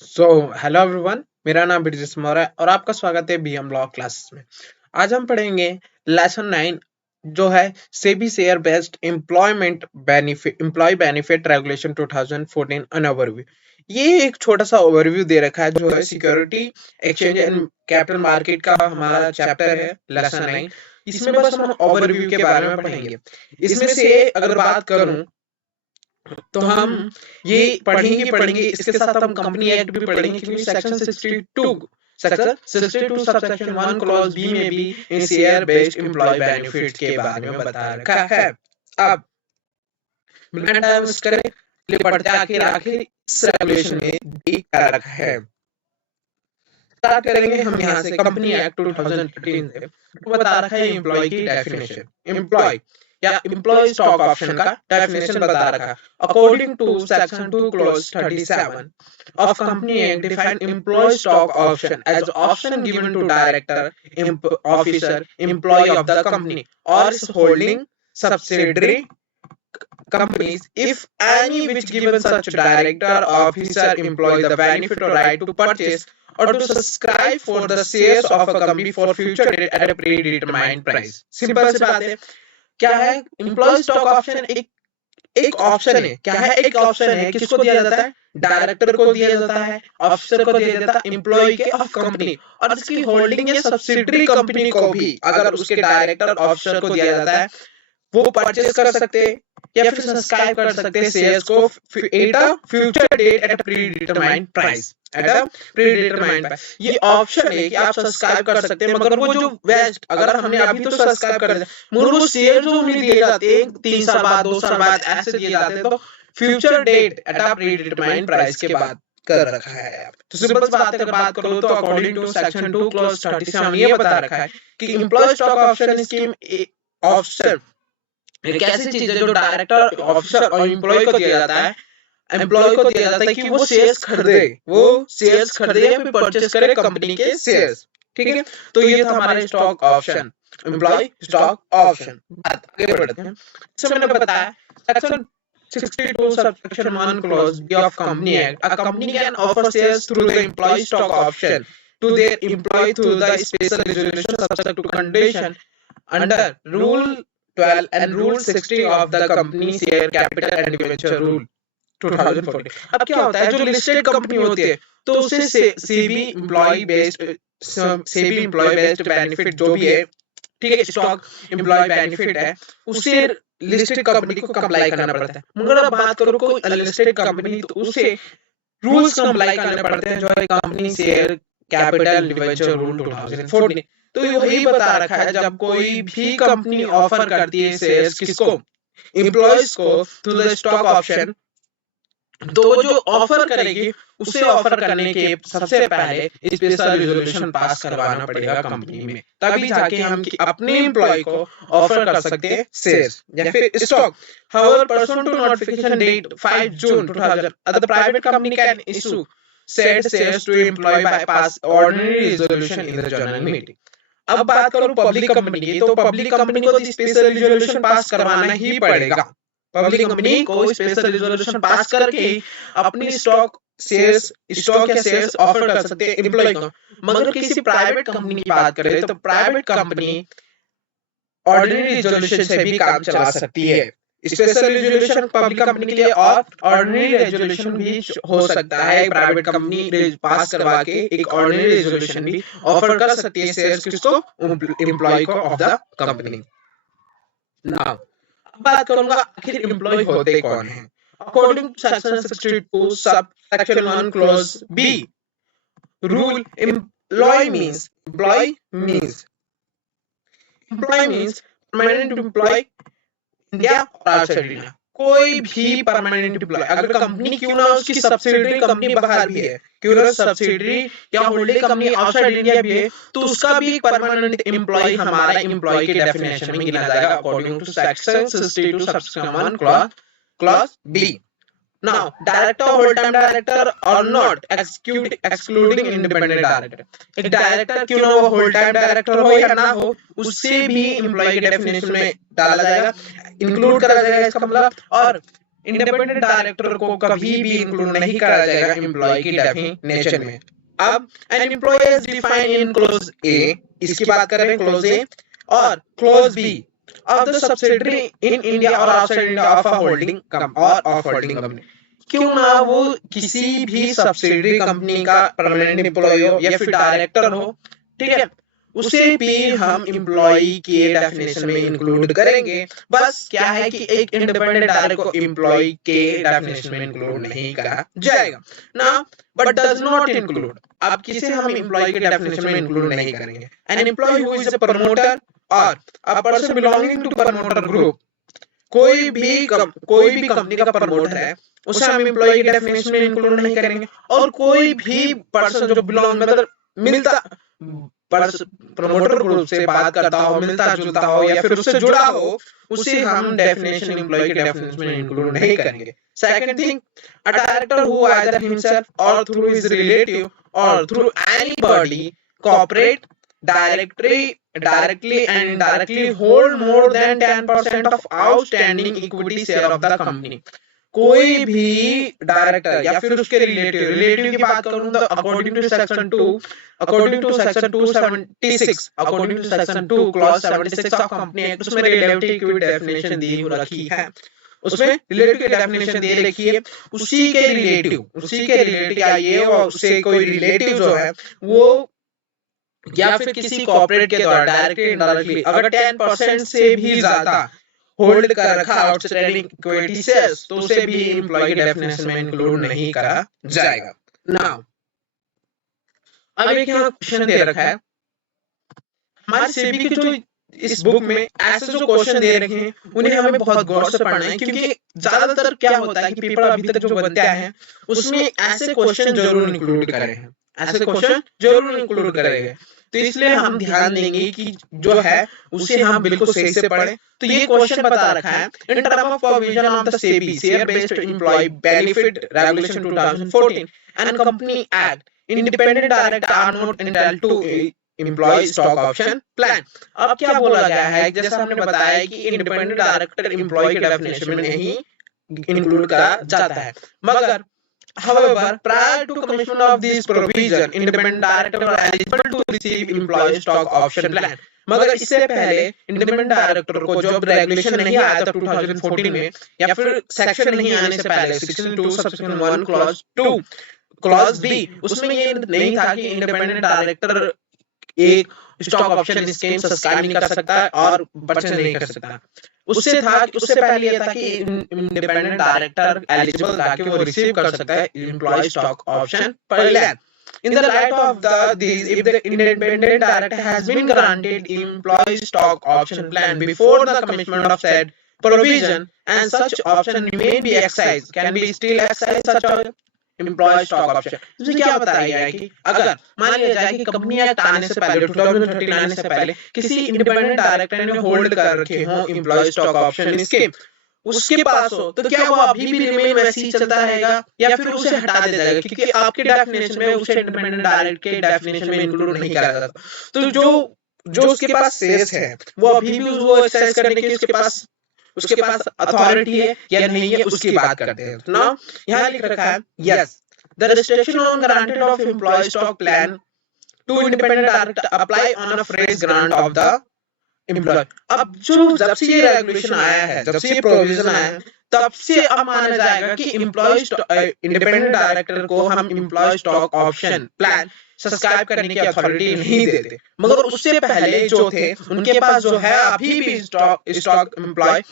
So hello everyone, मेरा नाम ब्रिजेश मौर्य है और आपका स्वागत है बीएम लॉ क्लासेस में। आज हम पढ़ेंगे लेसन 9 जो है SEBI share based employ benefit regulation 2014 an overview. ये एक छोटा सा ओवरव्यू दे रखा है जो है security exchange and capital market का हमारा चैप्टर है लेसन 9। इसमें बस हम ओवरव्यू के बारे में पढ़ेंगे। इसमें से अगर बात करूं तो हम ये पढ़ेंगे इसके साथ हम कंपनी एक्ट भी पढ़ेंगे क्योंकि सेक्शन 62 सबसेक्शन 1 क्लॉज बी में भी इन शेयर बेस्ड एम्प्लॉय बेनिफिट के बारे में बता रखा है। अब बिना टाइम वेस्ट करे ले पढ़ते आखिर इस रेगुलेशन में भी क्या रखा है। स्टार्ट करेंगे हम यहाँ से कंपनी एक्ट 2013 से। बता रखा है एम्प्लॉय की डेफिनेशन। एम्प्लॉय या एम्प्लॉय स्टॉक ऑप्शन का डेफिनेशन बता रखा। According to section 2 clause 37 of Company Act define employee stock option as option given to director, officer, employee of the company or its holding subsidiary companies if any which given such director, officer, employee the benefit or right to purchase or to subscribe for the shares of a company for future date at a predetermined price। Simple सी बात है। क्या है employ stock option? एक option है। क्या है? एक ऑप्शन है। किसको दिया जाता है? डायरेक्टर को दिया जाता है, ऑफिसर को दिया जाता है, एम्प्लॉय के ऑफ कंपनी और इसकी होल्डिंग या सब्सिडरी कंपनी को भी अगर उसके डायरेक्टर ऑफिसर को दिया जाता है वो परचेज कर सकते हैं या फिर सब्सक्राइब कर सकते हैं शेयर्स को at a future date at a predetermined price. At a predetermined price ये ऑप्शन है कि आप सब्सक्राइब कर सकते हैं, मगर वो जो वेस्ट अगर हमने अभी तो सब्सक्राइब कर दिया मगर वो शेयर जो हमें दिए जाते हैं 3 साल बाद 2 साल बाद ऐसे दिए जाते हैं तो future date at a predetermined price के बाद कर रखा है। तो सिंपल सी बात है, अगर बात करो तो अकॉर्डिंग टू सेक्शन 2 क्लॉज 37 ये बता रखा है कि employ stock option scheme option एक ऐसी चीज है जो डायरेक्टर, ऑफिसर और एम्प्लॉय को दिया जाता है। एम्प्लॉय को दिया जाता है कि वो शेयर्स खरीदे या फिर परचेस करे कंपनी के शेयर्स। ठीक है, तो ये था हमारे stock option, employ stock option. बात आगे बढ़ते हैं। जैसे मैंने बताया section 62 subsection 1 clause B of Company Act, a company can offer shares through the employee stock option to their employee through the special resolution subject to condition under Rule 12 and Rule 60 of the Company Share Capital and Debenture Rule 2014। अब क्या होता है, जो listed company होती है तो उसे SEBI employ based benefit जो भी है, ठीक है, स्टॉक एम्प्लॉय बेनिफिट है, उसे लिस्टेड कंपनी को कंप्लाई करना पड़ता है। मगर अब बात करो कोई अनलिस्टेड कंपनी तो उसे रूल्स कंप्लाई करने पड़ते हैं जो है company share capital debenture rule 2014। तो यही बता रखा है जब कोई भी कंपनी ऑफर करती है शेयर्स किसको, एम्प्लॉयज को थ्रू द स्टॉक ऑप्शन, तो वो जो ऑफर करेगी उसे ऑफर करने के सबसे पहले स्पेशल रिजोल्यूशन पास करवाना पड़ेगा कंपनी में, तभी जाके हम अपने एम्प्लॉय को ऑफर कर सकते हैं शेयर्स या फिर stock. However person to notification date 5 June 2000 the private company can issue said shares to employ by pass ordinary resolution in the general meeting. अब बात करूं पब्लिक कंपनी की, तो पब्लिक कंपनी को स्पेशल रिजोल्यूशन पास करवाना ही पड़ेगा। Public company को स्पेशल रिजोल्यूशन पास करके अपनी स्टॉक या शेयर्स ऑफर कर सकते हैं एम्प्लॉय को। मगर किसी प्राइवेट कंपनी की बात करें तो प्राइवेट कंपनी ऑर्डिनरी रिजोल्यूशन से भी काम चला सकती है। स्पेशल रिजोल्यूशन पब्लिक कंपनी के लिए और ऑर्डिनरी रिजोल्यूशन भी हो सकता है। प्राइवेट कंपनी पास करवा के एक ऑर्डिनरी रिजोल्यूशन भी ऑफर कर सकती है शेयर्स किसको, एम्प्लॉय को ऑफ द कंपनी। नाउ बात करूंगा आखिर एम्प्लॉय होते कौन हैं। According to section 62 subsection 1 clause B rule employ means permanent employ India और आउटसाइड इंडिया। कोई भी परमानेंट एम्प्लॉय अगर कंपनी क्यों ना उसकी सब्सिडियरी कंपनी बाहर भी है, क्यों ना सब्सिडियरी या होल्डिंग कंपनी आउटसाइड इंडिया भी है, तो उसका भी परमानेंट एम्प्लॉय हमारा एम्प्लॉय के डेफिनेशन में गिना जाएगा according to section 62 subsection 1 clause B. Now, director, whole-time director or not, excluding independent director। एक डायरेक्टर क्यों ना वो whole-time director हो या ना हो, उससे भी एम्प्लॉय के डेफिनेशन में डाला जाएगा, इंक्लूड करा जाएगा इसका मतलब। और इंडिपेंडेंट डायरेक्टर को कभी भी इंक्लूड नहीं करा जाएगा एम्प्लॉय की डेफिनेशन में। अब an employee is defined in clause A, इसकी बात कर रहे हैं क्लोज ए और clause B of the subsidiary in India और outside India of a holding company. क्यों ना वो किसी भी सब्सिडियरी कंपनी का परमानेंट एम्प्लॉय हो या फिर डायरेक्टर हो, ठीक है, उसे भी हम एम्प्लॉय के डेफिनेशन में इंक्लूड करेंगे। बस क्या है कि एक इंडिपेंडेंट डायरेक्टर को एम्प्लॉय के डेफिनेशन में इंक्लूड नहीं करा जाएगा ना, बट डज नॉट इंक्लूड। अब किसे हम एम्प्लॉय के डेफिनेशन में इंक्लूड नहीं करेंगे? An employee who is a promoter और a person belonging to promoter group. कोई भी कंपनी का प्रमोटर है उसे हम एम्प्लॉय के डेफिनेशन में इंक्लूड नहीं करेंगे, और कोई भी पर्सन जो बिलोंग मतलब मिलता प्रमोटर ग्रुप से बात करता हो, मिलता जुलता हो या फिर उससे जुड़ा हो, उसे हम डेफिनेशन एम्प्लॉय के डेफिनेशन में इंक्लूड नहीं करेंगे। Second thing, a director who either himself और थ्रू हिज रिलेटिव और through anybody corporate directly and indirectly hold more than 10% of outstanding equity share of the company। कोई भी डायरेक्टर या फिर उसके रिलेटिव की बात करूं तो according to section 2 clause 76 of company act, उसमें रिलेटिव इक्विटी डेफिनेशन दी रखी है। उसमें रिलेटिव की डेफिनेशन दे रखी है, उसी के रिलेटिव या ये उससे कोई रिलेटिव जो है वो या फिर किसी कॉर्पोरेट के द्वारा डायरेक्टली इनडायरेक्टली अगर 10% से भी ज्यादा होल्ड कर रखा आउटस्टैंडिंग इक्विटी शेयर्स, तो उसे भी एम्प्लॉय के डेफिनेशन में इंक्लूड नहीं करा जाएगा। नाउ अब एक यहाँ क्वेश्चन दे रखा है हमारे सेबी के जो इस बुक में ऐसे जो क्वेश्चन दे रखे हैं उन्हें हमें बहुत गौर से पढ़ना है, क्योंकि ज्यादातर क्या होता है कि पेपर अभी तक जो बनते आए हैं उसमें ऐसे क्वेश्चन जरूर इंक्लूड करे हैं, ऐसे क्वेश्चन जरूर इंक्लूड करेंगे। तो इसलिए हम ध्यान देंगे कि जो है उसे हम बिल्कुल सही से पढ़ें। तो ये क्वेश्चन बता रखा है, in term of provision of the SEBI share based employ benefit regulation 2014 and company act, independent director are not entitled to employ stock option plan. अब क्या बोला गया है, जैसा हमने बताया कि इंडिपेंडेंट डायरेक्टर एम्प्लॉय के डेफिनेशन में नहीं इंक्लूड करा जाता है, मगर however prior to commission of this provision independent director are eligible to receive employee stock option plan। मगर इससे पहले इंडिपेंडेंट डायरेक्टर को जब रेगुलेशन नहीं आया था 2014 में या फिर सेक्शन नहीं आने से पहले section 2 subsection 1 clause 2 clause B, उसमें ये नहीं था कि इंडिपेंडेंट डायरेक्टर एक स्टॉक ऑप्शन स्कीम सब्सक्राइब नहीं कर सकता और परचेज नहीं कर सकता। उससे पहले ये था कि इंडिपेंडेंट डायरेक्टर एलिजिबल था कि वो रिसीव कर सकता है employ stock option plan. In the light of these, if the independent director has been granted employee stock option plan before the commencement of said provision and such option remain be exercised, can be still exercise such a employ stock option. इसमें क्या बताया गया है कि अगर मान लिया जाए कि कंपनी एक्ट आने से पहले 2013 आने से पहले किसी इंडिपेंडेंट डायरेक्टर ने होल्ड कर रखे हो एम्प्लॉय स्टॉक ऑप्शन स्कीम, उसके पास हो तो क्या वो अभी भी रिमेन वैसे ही चलता रहेगा या फिर उसे हटा दिया जाएगा, क्योंकि आपके डेफिनेशन में उसे इंडिपेंडेंट डायरेक्टर के डेफिनेशन में इंक्लूड नहीं करा जाता। तो जो उसके पास शेयर्स है वो अभी भी वो एक्सरसाइज करने की उसके पास अथॉरिटी है या नहीं है, उसकी बात करते हैं। ना यहाँ लिख रखा है, yes the restriction on granted of employ stock plan to independent director apply on a fresh grant of the employ. अब जब से ये रेगुलेशन आया है, जब से ये प्रोविजन आया है, तब से अब माना जाएगा कि एम्प्लॉय इंडिपेंडेंट डायरेक्टर को हम employ stock option plan subscribe करने की अथॉरिटी नहीं देते। मगर उससे पहले जो थे उनके पास जो है अभी भी स्टॉक एम्प्लॉय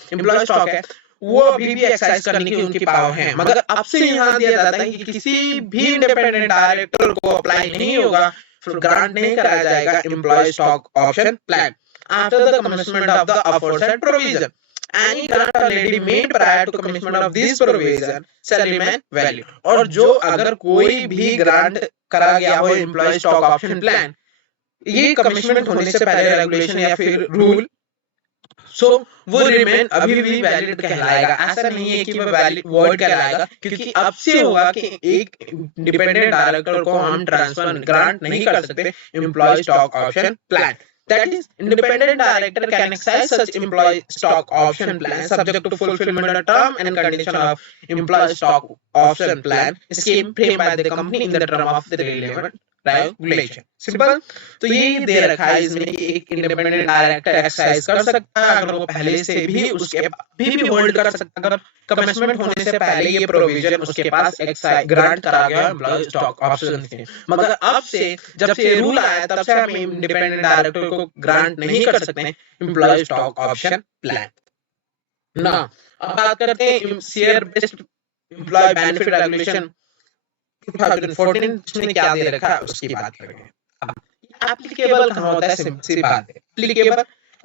स्टॉक है, वो अभी भी एक्सरसाइज करने की उनकी पावर है। मगर अब से यहाँ दिया जाता है कि किसी भी इंडिपेंडेंट डायरेक्टर को अप्लाई नहीं होगा, ग्रांट नहीं कराया जाएगा employ stock option plan after the commencement of the aforesaid provision. Any grant already made prior to commencement of this provision shall remain valid। और जो अगर कोई भी ग्रांट करा गया हो एम्प्लॉय स्टॉक ऑप्शन प्लान, ये कमिटमेंट होने से पहले रेगुलेशन या फिर रूल, सो वो रिमेन अभी भी वैलिड कहलाएगा। ऐसा नहीं है कि वो वैलिड वर्ड कहलाएगा, क्योंकि अब से होगा कि एक इंडिपेंडेंट डायरेक्टर को हम ट्रांसफर ग्रांट नहीं कर सकते employ stock option plan. That is, independent director can exercise such employee stock option plan subject to fulfillment of term and condition of employee stock option plan scheme framed by the company in the term of the relevant regulation. Simple. तो ये दे रखा है इसमें कि एक independent director exercise कर सकता है अगर वो पहले से भी उसके भी होल्ड कर सकता है, अगर कमिटमेंट होने से पहले ये प्रोविजन उसके पास एक्सरसाइज ग्रांट करा गया एम्प्लॉय स्टॉक ऑप्शन थे, मगर अब से जब से रूल आया तब से हम इंडिपेंडेंट डायरेक्टर को ग्रांट नहीं कर सकते एम्प्लॉय स्टॉक ऑप्शन प्लान ना. अब बात करते हैं share based employ benefit regulation 2014 इसमें क्या दे रखा है उसकी बात करेंगे. एप्लीकेबल कहां होता है, सिंपल सी बात है. एप्लीकेबल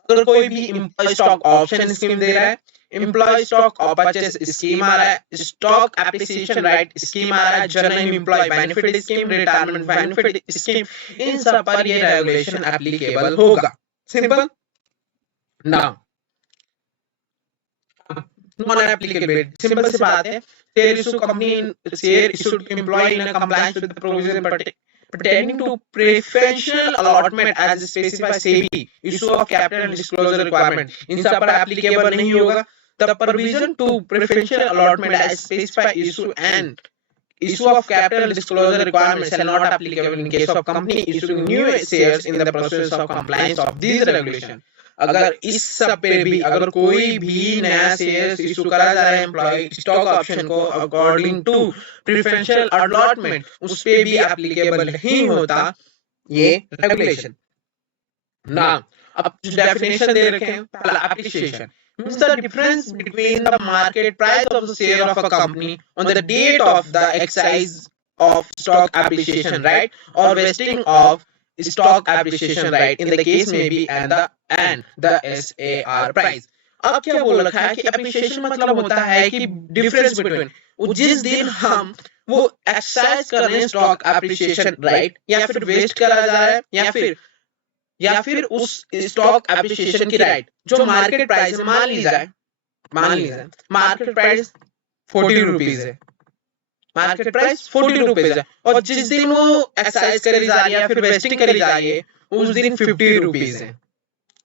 अगर कोई भी एम्प्लॉय स्टॉक ऑप्शन स्कीम दे रहा है, एम्प्लॉय स्टॉक परचेस स्कीम आ रहा है, स्टॉक एप्रिसिएशन राइट स्कीम आ रहा है, general employ benefit scheme, retirement benefit scheme, इन सब पर ये रेगुलेशन एप्लीकेबल होगा. सिंपल ना. नॉन एप्लीकेबल सिंपल सी बात है. Share issue company share issued to employee in compliance with the provision pertaining to preferential allotment as specified SEBI issue of capital and disclosure requirement. इन सब पर applicable नहीं होगा. The provision to preferential allotment as specified issue and issue of capital and disclosure requirements shall not applicable in case of company issuing new shares in the process of compliance of these regulations. अगर इस सब पे भी अगर कोई भी नया share issue करा जा रहा है एम्प्लॉय स्टॉक ऑप्शन को अकॉर्डिंग टू प्रेफरेंशियल अलॉटमेंट, उस पे भी एप्लीकेबल नहीं होता ये रेगुलेशन ना. अब जो डेफिनेशन दे रखे हैं, पहला appreciation means the difference between the market price of the share of a company on the date of the exercise of stock appreciation right or vesting of stock appreciation right in the case may be and the SAR price. अब क्या बोल रखा है कि appreciation मतलब होता है कि difference between जिस दिन हम वो exercise कर रहे हैं stock appreciation right या फिर waste करा जा रहा है या फिर उस stock appreciation की right जो market price मान ली जाए market price 40 रुपीस है, मार्केट प्राइस 40 रुपीस है, और जिस दिन वो एक्सरसाइज करी जा रही है फिर वेस्टिंग करी जा रही है उस दिन 50 रुपीस है,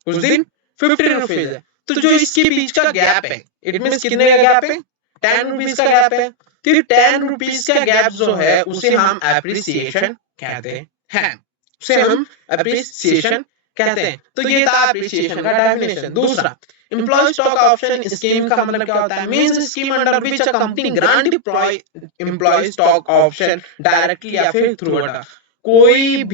उस दिन 50 रुपीस है. तो जो इसके बीच का गैप है, इट मींस कितने का गैप है, 10 रुपीस का गैप है. तो 10 रुपीस का गैप जो है उसे हम एप्रिसिएशन कहते हैं, उसे हम एप्रिसिएशन कहते हैं. तो ये था एप्रिसिएशन का डेफिनेशन. दूसरा, एम्प्लॉय स्टॉक ऑप्शन स्कीम का मतलब क्या होता है, means scheme under which a company grant employ stock option directly या फिर थ्रू अ कोई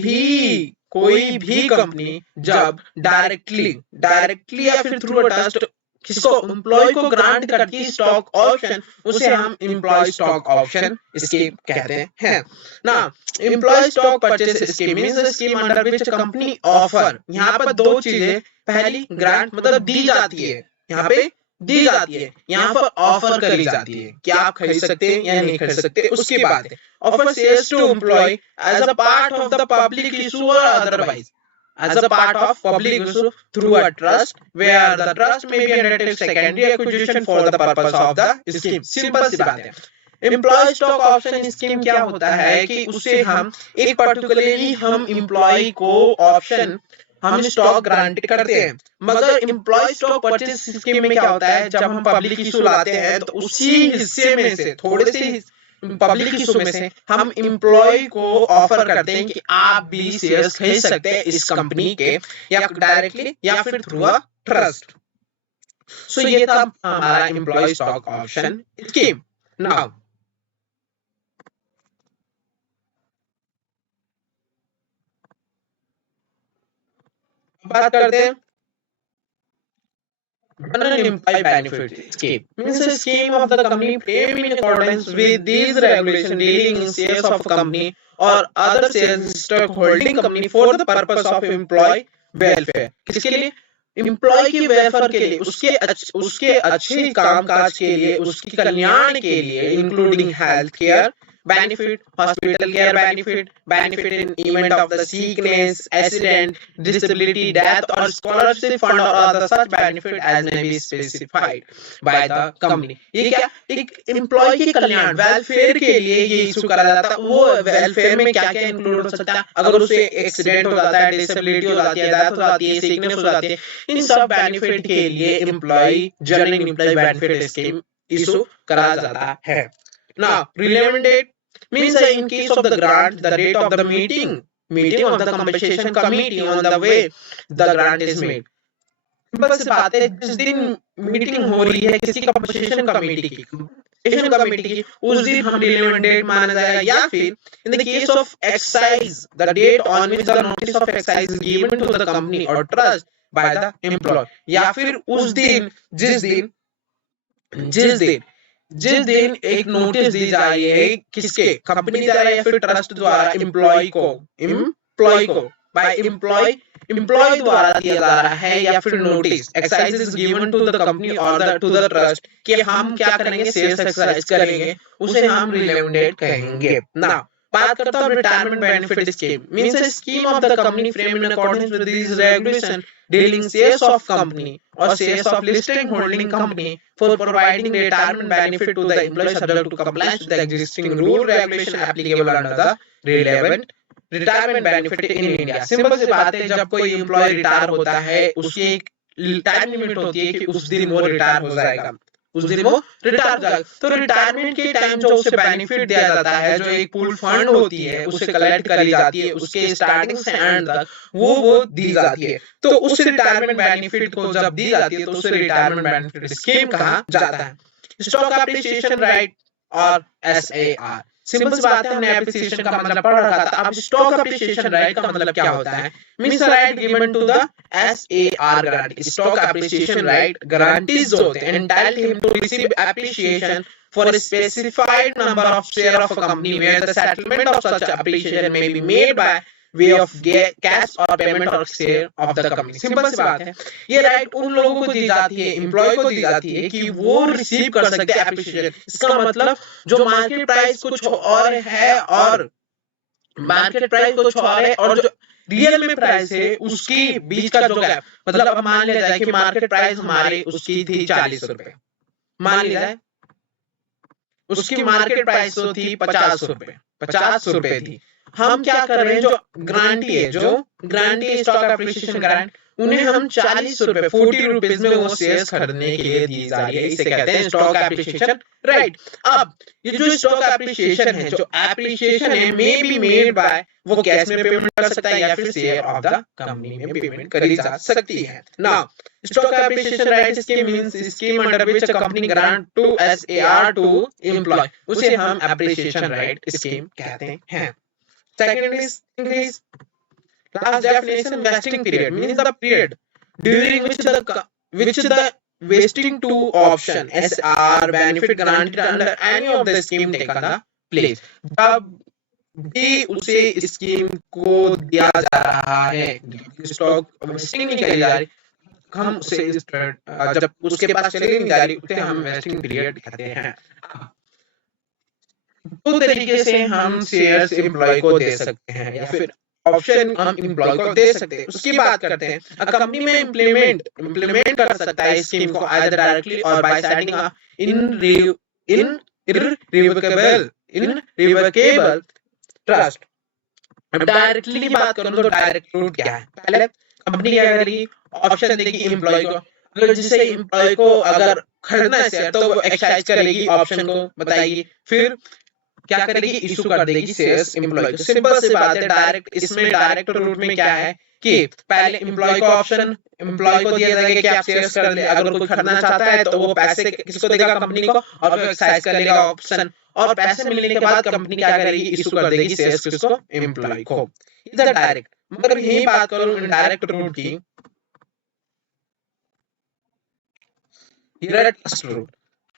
भी कंपनी जब डायरेक्टली या फिर थ्रू अ किसको एम्प्लॉय को ग्रांट करती है स्टॉक ऑप्शन, उसे हम एम्प्लॉय स्टॉक ऑप्शन स्कीम कहते हैं ना. Employ stock purchase scheme means the scheme under which company offer, यहाँ पर दो चीजें, पहली ग्रांट मतलब दी जाती है, यहाँ पे दी जाती है, यहाँ पर ऑफर करी जाती है कि आप खरीद सकते हैं या नहीं खरीद सकते, उसकी बात है. Offer shares to employ as a part of the public issue और otherwise as a part of public issue through a trust where the trust may be undertake secondary acquisition for the purpose of the scheme. Simple सी बात है. Employ stock option scheme क्या होता है कि उसे हम एक पर्टिकुलरली हम एम्प्लॉय को ऑप्शन हम स्टॉक ग्रांट करते हैं, मगर एम्प्लॉय स्टॉक परचेस स्कीम में क्या होता है, जब हम पब्लिक इशू लाते हैं तो उसी हिस्से में से थोड़े से पब्लिक इशू में से हम एम्प्लॉय को ऑफर करते हैं कि आप भी शेयर्स खरीद सकते हैं इस कंपनी के, या डायरेक्टली या फिर थ्रू अ ट्रस्ट. सो ये था हमारा employ stock option scheme. Now बात करते हैं general employee benefit scheme means a scheme of the company framed in accordance with these regulations dealing in shares of company or other shares stock holding company for the purpose of employee welfare. किसके लिए, employ की welfare के लिए, उसके अच्छे कामकाज के लिए, उसके कल्याण के लिए, including health care, benefit, hospital care benefit, benefit in event of the sickness, accident, disability, death, or scholarship fund or other such benefit as may be specified by the company. ये क्या एक एम्प्लॉय के कल्याण welfare के लिए ये issue करा जाता है। वो वेलफेयर में क्या क्या इंक्लूड हो सकता है, अगर उसे एक्सीडेंट हो जाता है, डिसेबिलिटी हो जाती है, डेथ हो जाती है, सिकनेस हो जाती है, इन सब बेनिफिट के लिए employ general employ benefit scheme issue करा जाता है। Now, relevant date means in case of the grant, the date of the meeting of the compensation committee on the way the grant is made. बस बात है जिस दिन meeting हो रही है किसी कंपनसेशन कमेटी की उस दिन हम रिलेवेंट डेट माना जाएगा, या फिर in the case of excise the date on which the notice of excise is given to the company और ट्रस्ट बाय द एम्प्लॉय, या फिर उस दिन जिस दिन एक नोटिस दी जा रही है, किसके कंपनी जा रही है या फिर ट्रस्ट द्वारा एम्प्लॉय को बाय एम्प्लॉय द्वारा दिया जा रहा है, या फिर notice exercise is given to the company और टू द ट्रस्ट कि हम क्या करेंगे, सेल्स एक्सरसाइज करेंगे, उसे हम रिलेवेंट डेट कहेंगे। नाउ बात करता हूं retirement benefit scheme means a scheme of the company frame in accordance with this regulation dealing shares of company or shares of listed holding company for providing retirement benefit to the employee subject to compliance with the existing rule regulation applicable under the relevant retirement benefit in India। Simple सी बात है, जब कोई employ retire होता है उसकी एक time limit होती है कि उस दिन वो रिटायर हो जाएगा, उस दिन वो रिटायर हो जाएगा। तो रिटायरमेंट के टाइम जो उसे बेनिफिट दिया जाता है, जो एक पूल फंड होती है उसे कलेक्ट करी जाती है, उसके स्टार्टिंग से एंड तक वो दी जाती है। तो उस रिटायरमेंट बेनिफिट को जब दी जाती है तो उसे रिटायरमेंट बेनिफिट स्कीम कहा जाता है। स्टॉक एप्रिसिएशन राइट और SAR, सिंपल सी बात है, हमने एप्रिसिएशन का मतलब पढ़ रखा था। अब स्टॉक एप्रिसिएशन राइट का मतलब क्या होता है, means right given to the SAR grantee. Stock appreciation right grantees होते हैं entitled him to receive appreciation for a specified number of share of a company where the settlement of such appreciation may be made by way of cash or payment or share of the company। Simple सी बात है, ये right उन लोगों को दी जाती है, employ को दी जाती है कि वो रिसीव कर सकते हैं एप्रिसिएशन। इसका मतलब जो मार्केट प्राइस कुछ और है और मार्केट प्राइस कुछ और है और जो रियल में प्राइस है उसकी बीच का जो गैप, मतलब अब मान लिया जाए कि मार्केट प्राइस हमारी उसकी थी 40 रुपए, मान लिया जाए उसकी मार्केट प्राइस तो थी 50 रुपए थी। हम क्या कर रहे हैं, जो ग्रांटी है, जो ग्रांटी स्टॉक एप्रिसिएशन ग्रांट, उन्हें हम 40 रुपए 40 रुपीज में वो शेयर्स खरीदने के लिए दी जा रही है, इसे कहते हैं स्टॉक एप्रिसिएशन राइट। अब ये जो स्टॉक एप्रिसिएशन है, जो एप्रिसिएशन है मे बी मेड बाय, वो कैश में पेमेंट कर सकता है या फिर शेयर ऑफ द कंपनी में पेमेंट करी जा सकती है। Now stock appreciation right scheme means scheme under which a company grant to SAR to employ, उसे हम एप्रिसिएशन राइट स्कीम कहते हैं। Second is last definition, vesting period means the period during which the vesting to option SR benefit granted under any of the scheme taken the place। जब भी उसे scheme को दिया जा रहा है, स्टॉक वेस्टिंग नहीं करी जा रही, हम उसे जब उसके पास चली नहीं जा रही उसे हम वेस्टिंग पीरियड कहते हैं। दो तरीके से हम शेयर्स एम्प्लॉय को दे सकते हैं या फिर ऑप्शन हम एम्प्लॉय को दे सकते हैं, उसकी बात करते हैं। अ कंपनी में इंप्लीमेंट कर सकता है स्कीम को आइदर डायरेक्टली और बाय सेटिंग अ इनरिवोकेबल ट्रस्ट। अब डायरेक्टली की बात करूं तो डायरेक्ट रूट क्या है, पहले कंपनी क्या करेगी, ऑप्शन देगी एम्प्लॉय को, अगर जिसे एम्प्लॉय को अगर खरीदना है शेयर तो वो एक्सरसाइज करेगी, ऑप्शन को बताएगी, फिर क्या करेगी, इशू कर देगी शेयर्स एम्प्लॉय को। सिंपल सी बात है, डायरेक्ट इसमें डायरेक्ट रूट में क्या है कि पहले एम्प्लॉय को ऑप्शन एम्प्लॉय को दिया जाएगा कि आप शेयर्स कर ले, अगर कोई खरीदना चाहता है तो वो पैसे किसको देगा, कंपनी को, और फिर एक्सरसाइज करेगा ऑप्शन, और पैसे मिलने के बाद कंपनी क्या करेगी, इशू कर देगी शेयर्स किसको, एम्प्लॉय को। इधर डायरेक्ट, मगर यही बात करूं इनडायरेक्ट रूट की, ट्रस्ट रूट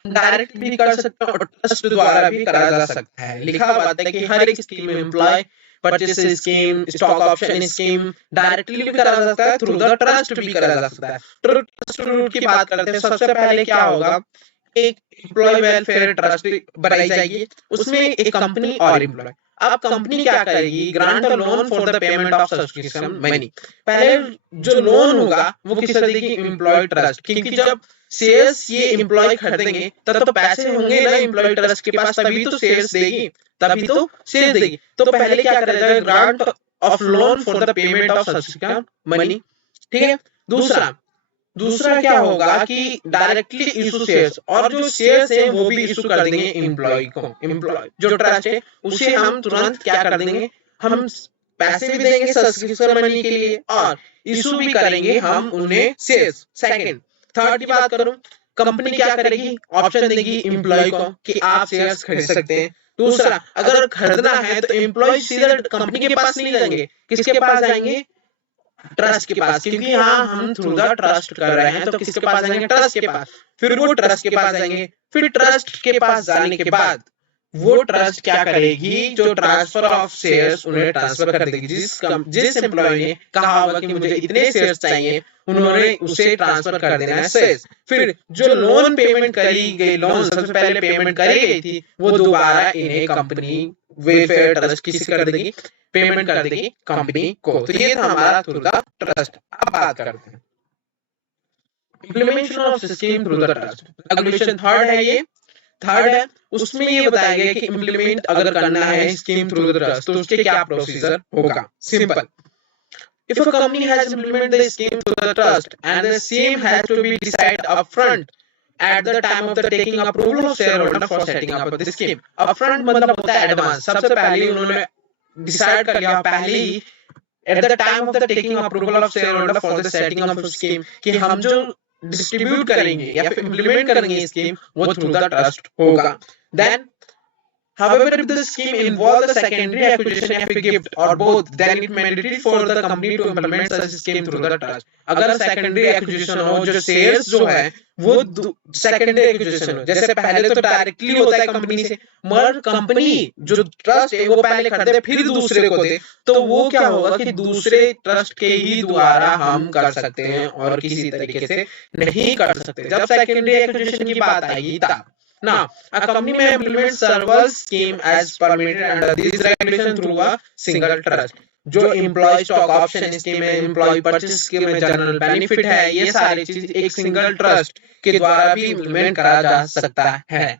डायरेक्ट भी कर सकते हैं और ट्रस्ट द्वारा भी करा जा सकता है। लिखा हुआ है कि हर एक स्कीम में employ purchase scheme, stock option scheme directly भी करा जा सकता है, थ्रू द ट्रस्ट भी करा जा सकता है। ट्रस्ट रूट की बात करते हैं, सबसे पहले क्या होगा, एक एम्प्लॉय वेलफेयर ट्रस्ट बनाई जाएगी, उसमें एक कंपनी और एम्प्लॉय। अब कंपनी क्या करेगी, grant a loan for the payment of subscription money. पहले जो लोन होगा वो किस तरह देगी, एम्प्लॉय ट्रस्ट, क्योंकि जब शेयर्स ये एम्प्लॉय खरीदेंगे तब तो पैसे होंगे ना एम्प्लॉय ट्रस्ट के पास, तभी तो शेयर्स देगी, तभी तो शेयर देगी। तो पहले क्या करेगा, grant of loan for the payment of subscription money, ठीक है। दूसरा क्या होगा कि डायरेक्टली इशू शेयर्स, और जो शेयर्स है वो भी इशू कर देंगे एम्प्लॉय को। एम्प्लॉय जो ट्रस्ट है उसे हम तुरंत क्या कर देंगे, हम पैसे भी देंगे सब्सक्रिप्शन मनी के लिए और इशू भी करेंगे हम उन्हें शेयर्स। सेकंड, थर्ड की बात करूं, कंपनी क्या करेगी, ऑप्शन देगी एम्प्लॉय को कि आप शेयर्स खरीद सकते हैं। दूसरा, अगर खरीदना है तो एम्प्लॉय सीधे कंपनी के पास नहीं जाएंगे, किसके पास जाएंगे, ट्रस्ट के पास, क्योंकि यहाँ हम थ्रू द ट्रस्ट कर रहे हैं तो किसके पास जाएंगे, ट्रस्ट के पास। फिर वो ट्रस्ट के पास जाएंगे, फिर ट्रस्ट के पास जाने के बाद वो ट्रस्ट क्या करेगी, जो ट्रांसफर ऑफ शेयर्स उन्हें ट्रांसफर कर देगी। जिस एम्प्लॉय ने कहा होगा कि मुझे इतने शेयर्स चाहिए, उन्होंने उसे ट्रांसफर कर देना है शेयर्स। फिर जो लोन पेमेंट करी गई, लोन सबसे पहले पेमेंट करी गई थी, वो दोबारा इन्हें कंपनी वेलफेयर ट्रस्ट किसी कर देगी, पेमेंट कर देगी कंपनी को। तो ये था हमारा थ्रू द ट्रस्ट। अब बात करते हैं implementation of scheme through the trust. Regulation third है, उसमें ये बताया गया कि इम्प्लीमेंट अगर करना है स्कीम थ्रू द ट्रस्ट तो उसके क्या प्रोसीजर होगा। Simple, if a company has implemented the scheme through the trust and the same has to be decided upfront at the time of the taking approval of shareholder for setting up the scheme। upfront मतलब होता है advance, सबसे पहले उन्होंने decide कर लिया पहले ही at the time of the taking approval of shareholder for the setting up of scheme कि हम जो डिस्ट्रीब्यूट करेंगे या फिर इम्प्लीमेंट करेंगे स्कीम वो थ्रू द ट्रस्ट होगा। Then however if the scheme involves the secondary acquisition of a gift or both, then it mandatory for the company to implement such scheme through the trust। अगर secondary acquisition हो, जो shares जो है वो secondary acquisition हो, जैसे पहले तो डायरेक्टली होता है कंपनी से, मगर कंपनी जो ट्रस्ट है वो पहले खरीदे फिर दूसरे को दे, तो वो क्या होगा कि दूसरे ट्रस्ट के ही द्वारा हम कर सकते हैं और किसी तरीके से नहीं कर सकते। जब सेकेंडरी एक्विजिशन की बात आएगी तब Now, a company may implement several scheme as permitted under this regulation through a single trust। जो employee stock option स्कीम है, employee purchase स्कीम है, जनरल बेनिफिट है, ये सारी चीज एक सिंगल ट्रस्ट के द्वारा भी इम्प्लीमेंट करा जा सकता है।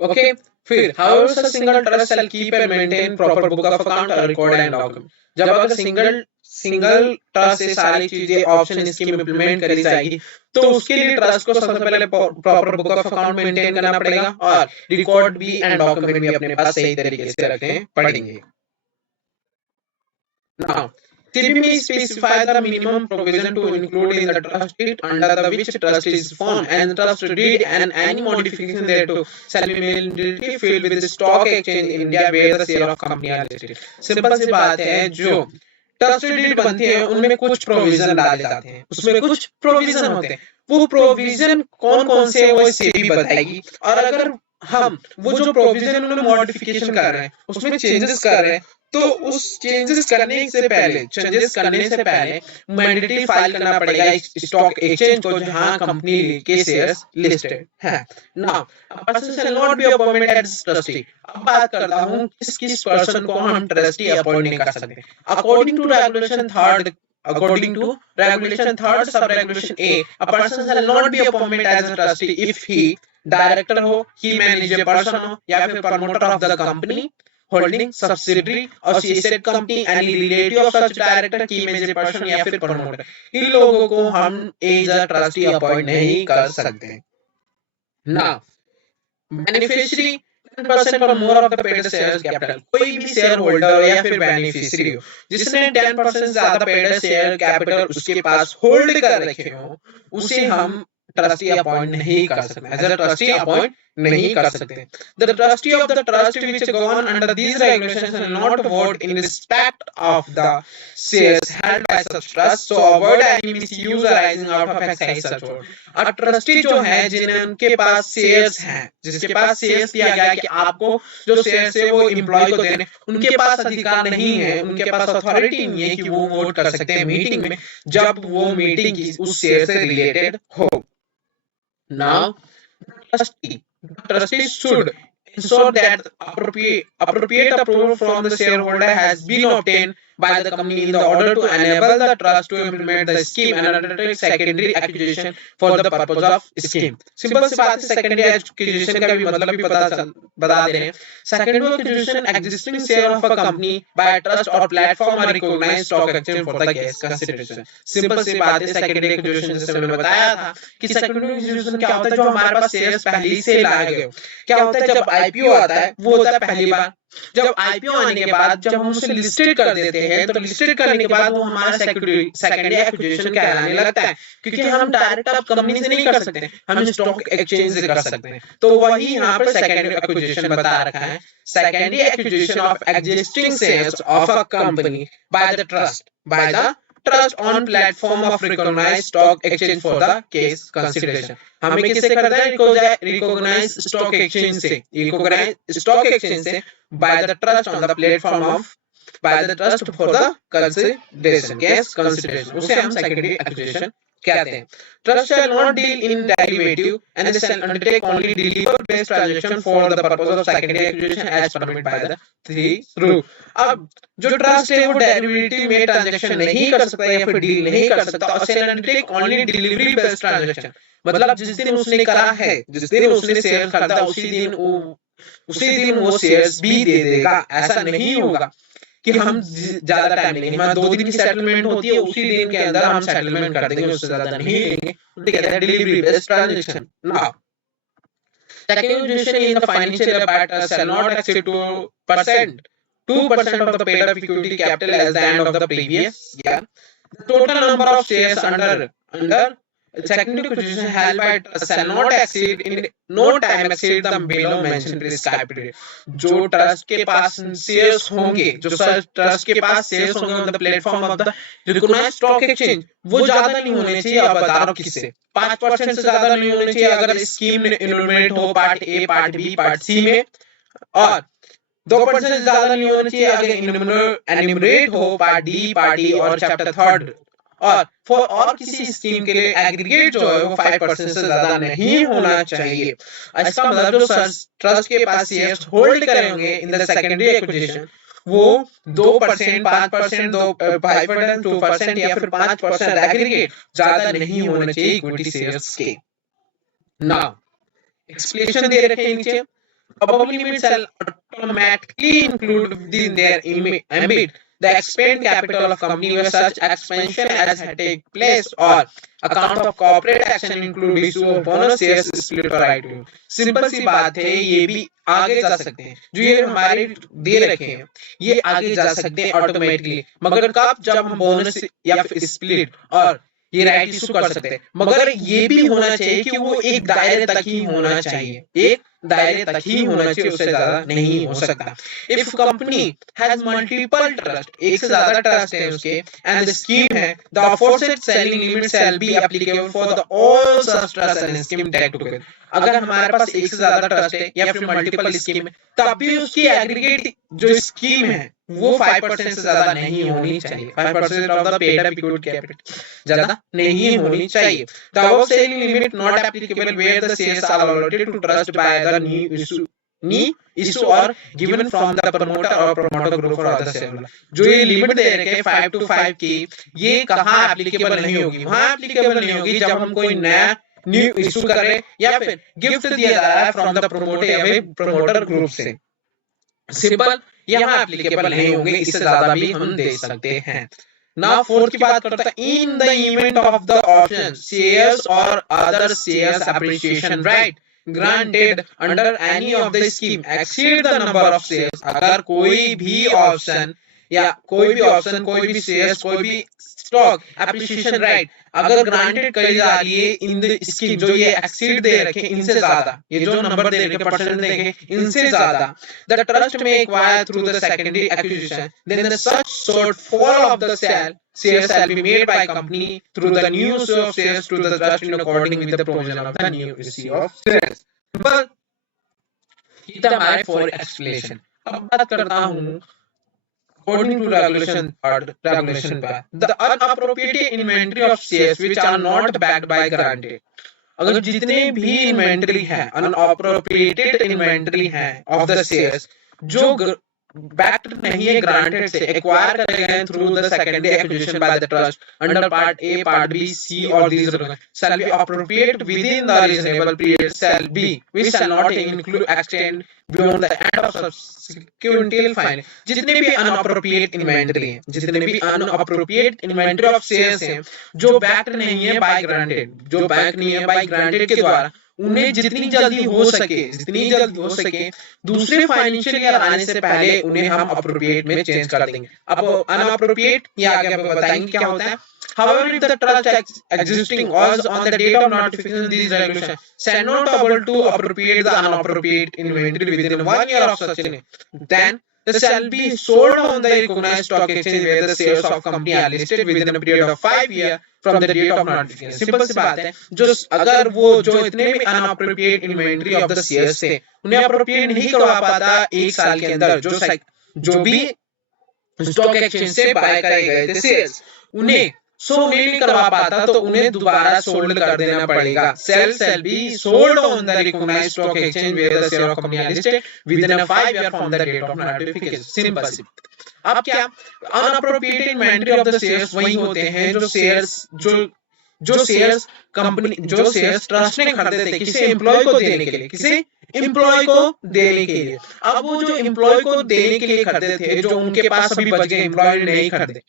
ओके, फिर however such single trust shall keep and maintain proper book of account or record and document। जब अगर सिंगल ट्रस्ट से सारी चीजें ऑप्शन स्कीम इंप्लीमेंट करी जाएगी तो उसके लिए ट्रस्ट को सबसे पहले proper book of account maintain करना पड़ेगा और रिकॉर्ड भी एंड डॉक्यूमेंट भी अपने पास सही तरीके से रखने पड़ेंगे। Now TB may specify the minimum provision to include in the trust deed under the which trust is formed and trust deed and any modification thereto shall be immediately filed with the stock exchange in India where the share of company are listed। Simple सी बात है, जो trust deed बनती है उनमें कुछ provision डाले जाते हैं, उसमें कुछ प्रोविजन होते हैं, वो प्रोविजन कौन कौन से वो सेबी बताएगी। और अगर हम वो जो प्रोविजन उन्होंने मॉडिफिकेशन कर रहे हैं उसमें चेंजेस कर रहे हैं तो उस चेंजेस करने से पहले मैंडेटरी फाइल करना पड़ेगा स्टॉक एक्सचेंज को जहां कंपनी के शेयर्स लिस्टेड है। Now a person shall not be appointed as trustee. अब बात करता हूं किस पर्सन को हम ट्रस्टी अपॉइंट नहीं कर सकते। According to regulation third sub regulation A, a person shall not be appointed as a trustee if he director हो, ही मैनेजर पर्सन हो या फिर promoter of the company holding subsidiary or associated company any relative of such director की manager person या फिर promoter, इन लोगों को हम एज अ ट्रस्टी अपॉइंट नहीं कर सकते। Now beneficiary 10% or more of the paid shares capital, कोई भी शेयर होल्डर हो या फिर बेनिफिशियरी हो जिसने 10% ज्यादा पेड शेयर कैपिटल उसके पास होल्ड कर रखे हो उसे हम ट्रस्टी अपॉइंट नहीं कर सकते, एज अ ट्रस्टी अपॉइंट नहीं कर सकते। The trustee of the trust which govern under these regulations will not vote in respect of the shares held by such trust, so avoid any misuse arising out of such vote. और trustee जो है जिनके पास shares हैं, जिसके पास shares दिया गया कि आपको जो शेयर्स है वो एम्प्लॉय को देने, उनके पास अधिकार नहीं है, उनके पास अथॉरिटी नहीं है कि वो वोट कर सकते हैं मीटिंग में जब वो मीटिंग उस शेयर से रिलेटेड हो। Now trustee should ensure that appropriate approval from the shareholder has been obtained by the company in order to enable the trust to implement the scheme and undertake secondary acquisition for the purpose of scheme। Simple सी बात है, secondary acquisition का भी मतलब भी बता दे रहे हैं। Secondary acquisition existing share of a company by a trust or platform or recognized stock exchange for the cash consideration। Simple सी बात है, secondary acquisition जैसे मैंने बताया था कि secondary acquisition क्या होता है, जो हमारे पास शेयर्स पहले से लाए गए। क्या होता है, जब आईपीओ आता है वो होता है पहली बार, जब आईपीओ आने के बाद जब हम उसे लिस्टेड कर देते हैं तो लिस्टेड करने के बाद वो हमारा सेकेंडरी एक्विजिशन कहलाने लगता है, क्योंकि हम डायरेक्ट अब कंपनी से नहीं कर सकते, हम स्टॉक एक्सचेंज से कर सकते हैं। तो वही यहाँ पर सेकेंडरी एक्विजिशन बता रखा है, secondary acquisition of existing shares of a company by the trust on platform of recognized stock exchange for the case consideration। हमें किससे करना है, recognized stock exchange से, recognized stock exchange से by the trust on the platform of by the trust for the consideration, case consideration, उसे हम secondary acquisition कहते हैं। Trust shall not deal in derivative and they shall undertake only deliver based transaction for the purpose of secondary acquisition as permitted by the three rule। अब जो trust है वो derivative में transaction नहीं कर सकता या फिर डील नहीं कर सकता, और shall undertake only delivery based transaction, मतलब जिस दिन उसने करा है, जिस दिन उसने शेयर खरीदा उसी दिन वो शेयर्स भी दे देगा। ऐसा नहीं होगा कि हम ज्यादा टाइम लेंगे, हमारा 2 दिन की सेटलमेंट होती है, उसी दिन के अंदर हम सेटलमेंट कर देंगे, उससे ज्यादा नहीं लेंगे, तो कहते हैं delivery based transaction. Now secondary acquisition in the financial matter shall not exceed 2% of the paid up equity capital as the end of the previous year। The total number of shares under secondary acquisition held by trust shall not exceed in no time exceed the below mentioned prescribed period। जो trust के पास shares होंगे, जो trust के पास shares होंगे on the platform of the recognised stock exchange, वो ज्यादा नहीं होने चाहिए। अब बता रहा हूं किससे, 5% से ज्यादा नहीं होने चाहिए अगर स्कीम में इन्वॉल्वमेंट हो part A, part B, part C में, और 2% से ज्यादा नहीं होना चाहिए अगर एन्यूमरेट हो पार्ट डी और चैप्टर 3, और किसी स्कीम के लिए एग्रीगेट जो है वो 5% से ज्यादा नहीं होना चाहिए। इसका मतलब जो ट्रस्ट के पास शेयर्स होल्ड करे होंगे इन द सेकेंडरी एक्विजिशन, वो 2%, 5%, 5%, 2% या फिर 5% एग्रीगेट, ज्यादा नहीं होना चाहिए इक्विटी शेयर्स के। नाउ एक्सप्लेनेशन दे रखे हैं नीचे, probably limits shall automatically include within their ambit the expanded capital of company where such expansion as had take place or account of corporate action include issue of bonus shares split or right। Simple सी बात है, ये भी आगे जा सकते हैं, जो ये हमारे दे रखे हैं ये आगे जा सकते हैं ऑटोमेटिकली, मगर कब, जब हम बोनस या फिर स्प्लिट और ये राइट इशू कर सकते हैं। मगर ये भी होना चाहिए कि वो एक दायरे तक ही होना चाहिए, एक दायरे तक ही होना चाहिए, उससे ज्यादा नहीं हो सकता। If company has multiple trust, एक से ज्यादा ट्रस्ट है उसके, एंड द स्कीम है, the aforesaid ceiling limit shall be applicable for the all such trust and scheme take together. अगर हमारे पास एक से ज्यादा ट्रस्ट है या फिर मल्टीपल स्कीम है, तब भी उसकी एग्रीगेट जो स्कीम है वो 5% से ज्यादा नहीं होनी चाहिए। 5% of the paid up equity capital ज्यादा नहीं होनी चाहिए। The above ceiling limit not applicable where the shares are allotted to trust by the new issue और गिवन फ्रॉम द प्रमोटर और प्रमोटर ग्रुप और अदर शेयरहोल्डर। जो ये limit दे रखे हैं 5 to 5 की, ये कहां एप्लीकेबल नहीं होगी, वहां एप्लीकेबल नहीं होगी जब हम कोई नया न्यू इशू करें या फिर गिफ्ट दिया जा रहा है फ्रॉम द प्रमोटर या फिर प्रमोटर ग्रुप से। सिंपल यहाँ एप्लीकेबल नहीं होंगे, इससे ज्यादा भी हम दे सकते हैं। नाउ 4 की बात करते हैं, in the event of the option shares और other shares appreciation right granted under any of the scheme exceed the number of shares। अगर कोई भी ऑप्शन या कोई भी शेयर्स, कोई भी स्टॉक एप्रिसिएशन राइट अगर ग्रांटेड करी जा रही है इन द स्कीम जो ये एक्सीड दे रखे इनसे ज्यादा, ये जो नंबर दे रखे परसेंट देंगे इनसे ज्यादा, द ट्रस्ट में acquire through the secondary acquisition, then the such shortfall of the shares shall be made by company through the new issue of shares to the trust in according with the provision of the new issue of shares. But इतना हमारे for explanation. अब बात करता हूँ according to regulation part, the unappropriated inventory of shares which are not backed by guarantee. अगर जितने भी inventory है अनअप्रोप्रिएटेड इन्वेंटरी है ऑफ द शेयर्स जो backed नहीं है granted से acquire करे गए through the secondary acquisition by the trust under part A, part B, C or these shall be appropriate within the reasonable period shall be which shall not include extend beyond the end of subsequent fine. जितने भी unappropriate inventory हैं, जितने भी unappropriate inventory of shares हैं जो backed नहीं है by granted, जो backed नहीं है by granted के द्वारा उन्हें जितनी जल्दी हो सके दूसरे फाइनेंशियल ईयर आने से पहले उन्हें हम अप्रोप्रिएट में चेंज कर देंगे. अब अनअप्रोप्रिएट ये आगे आपको बताएंगे क्या होता है. However, if the trust existing was on the date of notification these regulations shall not able to appropriate the unappropriate inventory within 1 year of such an, then they shall be sold on the recognized stock exchange where the shares of company are listed within a period of 5 years from the date of notification. Simple सी बात है, जो अगर वो जो इतने भी unappropriate inventory of the shares थे उन्हें अप्रोप्रिएट नहीं करवा पाता 1 साल के अंदर, जो भी स्टॉक एक्सचेंज से बाय करे गए थे शेयर्स उन्हें नहीं करवा पाता तो उन्हें दोबारा सोल्ड कर देना पड़ेगा. Shall be sold on the recognised stock exchange where the share of company are listed within 5 year from the date of notification. Simple सी. अब क्या unappropriated inventory of the shares वही होते हैं जो शेयर्स कंपनी जो shares trust ने खरीदे थे किसी एम्प्लॉय को देने के लिए. अब वो जो एम्प्लॉय को देने के लिए खरीदे थे जो उनके पास अभी बच गए एम्प्लॉय नहीं खरीदे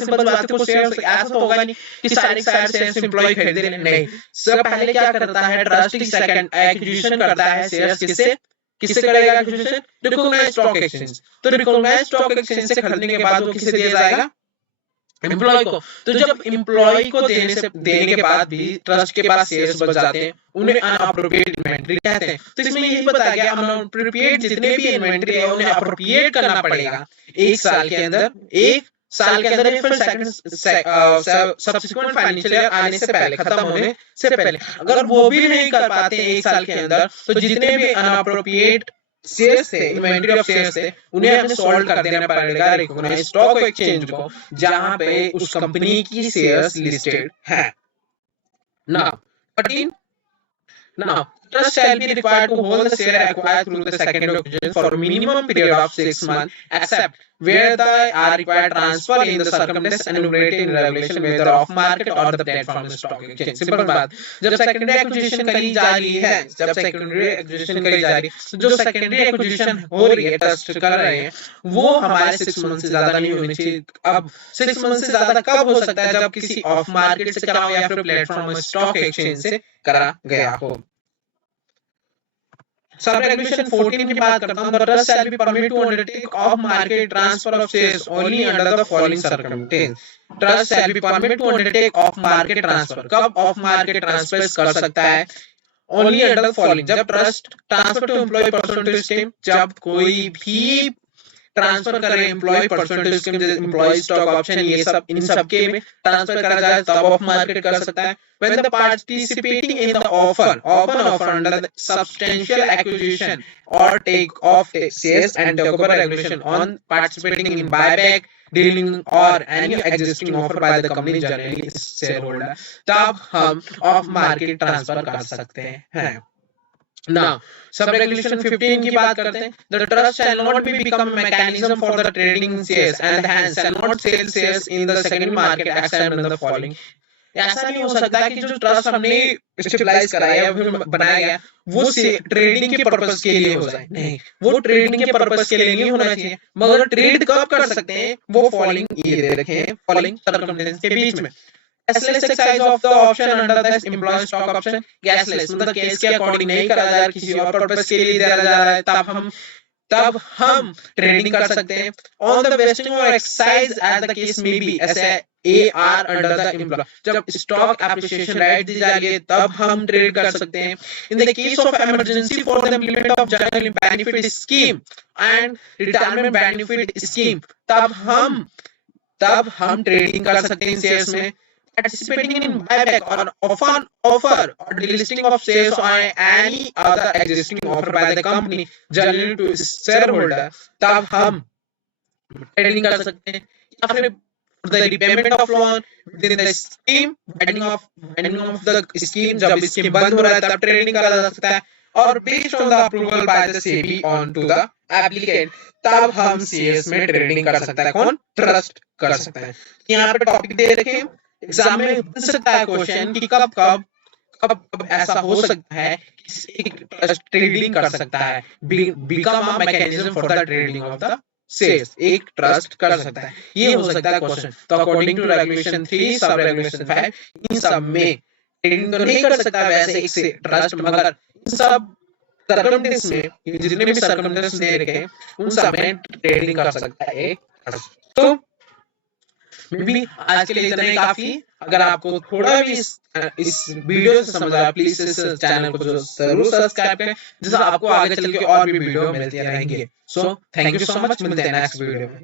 सिंपल बात है. कुछ शेयर्स ऐसा तो होगा नहीं कि सारे शेयर्स एम्प्लॉय खरीद ले, नहीं. सब पहले क्या करता है ट्रस्ट की सेकंड एक्विजिशन करता है शेयर्स किससे करेगा एक्विजिशन? Recognised stock exchange. तो रिकॉग्नाइज्ड स्टॉक एक्सचेंज से खरीदने के बाद वो किसे दिया जाएगा? एम्प्लॉय को. तो जब एम्प्लॉय को देने के बाद भी ट्रस्ट के पास शेयर्स बच जाते हैं उन्हें अनअप्रोप्रिएट इन्वेंटरी कहते हैं. तो इसमें यही बताया गया अनअप्रोप्रिएट जितने भी इन्वेंटरी है उन्हें अप्रोप्रिएट करना पड़ेगा 1 साल के अंदर फिर सब्सिक्वेंट फाइनेंशियल ईयर आने से पहले, खत्म होने से पहले. अगर वो भी नहीं कर पाते 1 साल के अंदर तो जितने भी अनअप्रोप्रिएट शेयर्स थे इन्वेंटरी ऑफ शेयर्स थे उन्हें हमें सोल्ड कर देना पड़ेगा रिकॉग्नाइज्ड स्टॉक एक्सचेंज को जहां पे उस कंपनी की शेयर्स लिस्टेड है. Now, trust shall be required to hold the share acquired through the secondary acquisition for a minimum period of 6 months, except where they are required transfer in the circumstances enumerated in regulation, whether off market or the platform stock exchange. Simple बात. जब secondary acquisition करी जा रही है, जो secondary acquisition हो रही है, ट्रस्ट कर रहे हैं, वो हमारे 6 मंथ से ज्यादा नहीं होनी चाहिए. अब 6 मंथ से ज्यादा कब हो सकता है? जब किसी ऑफ मार्केट से करा हो या फिर प्लेटफॉर्म स्टॉक एक्सचेंज से करा गया हो. सब रेगुलेशन 14 की बात करता हूं. The trust shall be permitted to undertake off market transfer of shares only under the following circumstances. Trust shall be permitted to undertake off market transfer. कब off market transfer कर सकता है? Only under the following. जब trust transfer to employ percentage scheme, जब कोई भी transfer करे employ percentage scheme, employ stock option, ये सब इन सब के में ट्रांसफर करा जाए तब ऑफ मार्केट कर सकता है. When the participating in the open offer under the substantial acquisition or take off shares and takeover regulation on participating in buyback dealing or any existing offer by the company generally shareholder, तब हम of market transfer कर सकते हैं. Now, sub regulation 15 की बात करते हैं. The trust shall not be become a mechanism for the trading shares and hence shall not sell shares in the secondary market except in the following. ऐसा नहीं हो सकता कि जो ट्रस्ट हमने स्टेबलाइज कराया या फिर बनाया गया वो ट्रेडिंग के पर्पस के लिए हो जाए. नहीं, वो ट्रेडिंग के पर्पस के लिए नहीं होना चाहिए. मगर ट्रेड कब कर सकते हैं? वो फॉलोइंग ये दे रखे हैं फॉलोइंग सर्कमस्टेंसेस के बीच में. Cashless exercise of the option under the employee stock option. Cashless मतलब केस के अकॉर्डिंग नहीं करा जा रहा, किसी और पर्पस के लिए दिया जा रहा है, तब हम तब हम ट्रेडिंग कर सकते हैं। ऑन द वेस्टिंग और एक्सरसाइज एज द केस में बी, ऐसे AR अंडर द एम्प्लॉय, जब स्टॉक एप्रिसिएशन राइट दी जा रही है तब हम ट्रेड कर सकते हैं। In the case of emergency for the implement of general benefit scheme and retirement benefit scheme, तब हम ट्रेडिंग कर सकते हैं शेयर्स में। Participating in buyback or offer or delisting of shares or any other existing offer by the company generally to shareholder, तब हम trading कर सकते हैं। या फिर the repayment of loan within the scheme, ending of the scheme, जब scheme बंद हो रहा है तब ट्रेडिंग करा जा सकता है। और based on the approval by the SEBI on to the applicant, तब हम शेयर्स में ट्रेडिंग कर सकता है। कौन? ट्रस्ट कर सकता है। यहाँ पे टॉपिक दे रखे हैं, एग्जाम में बन सकता है क्वेश्चन कि कब ऐसा हो सकता है कि एक ट्रस्ट ट्रेडिंग कर सकता है, become a mechanism for the trading of the shares, एक ट्रस्ट कर सकता है, ये हो सकता है क्वेश्चन। तो according to regulation 3 sub regulation 5, इन सब में ट्रेडिंग तो नहीं कर सकता वैसे एक ट्रस्ट, मगर इन सब सर्कमस्टेंस में, जितने भी सर्कमस्टेंस दे रखे हैं उन सब में ट्रेडिंग कर सकता है एक ट्रस्ट। तो मे बी आज के लिए इतना ही काफी। अगर आपको थोड़ा भी इस वीडियो से समझ आया, प्लीज इस चैनल को जरूर सब्सक्राइब करें, जिससे आपको आगे चल के और भी वीडियो मिलती रहेंगी। So thank you so much, मिलते हैं नेक्स्ट वीडियो में।